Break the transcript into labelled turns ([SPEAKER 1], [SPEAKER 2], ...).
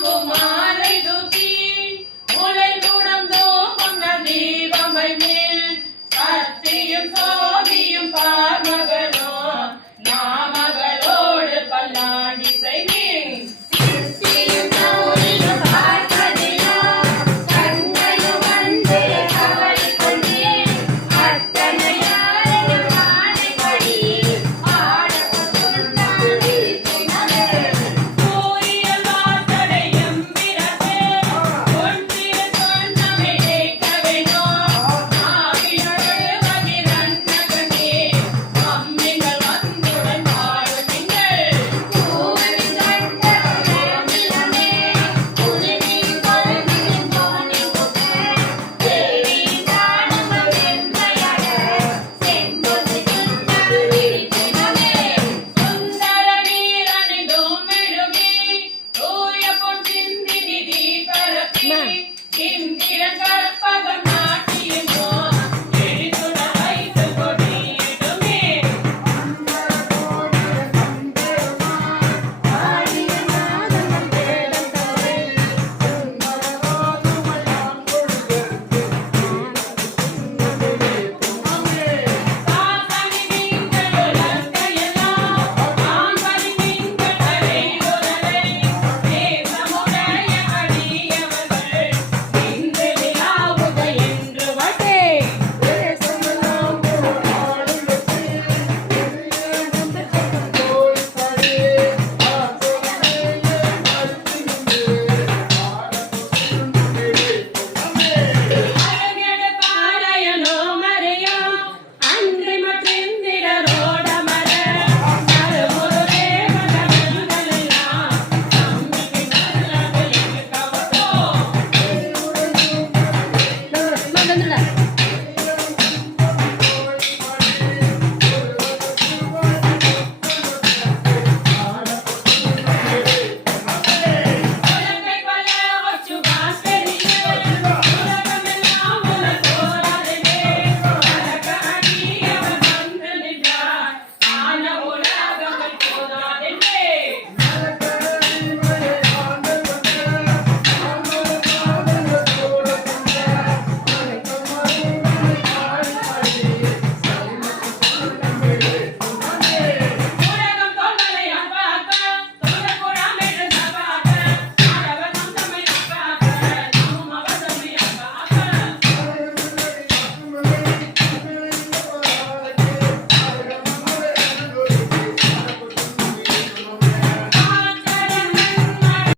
[SPEAKER 1] அம்பு மாலை in Tirangapagam.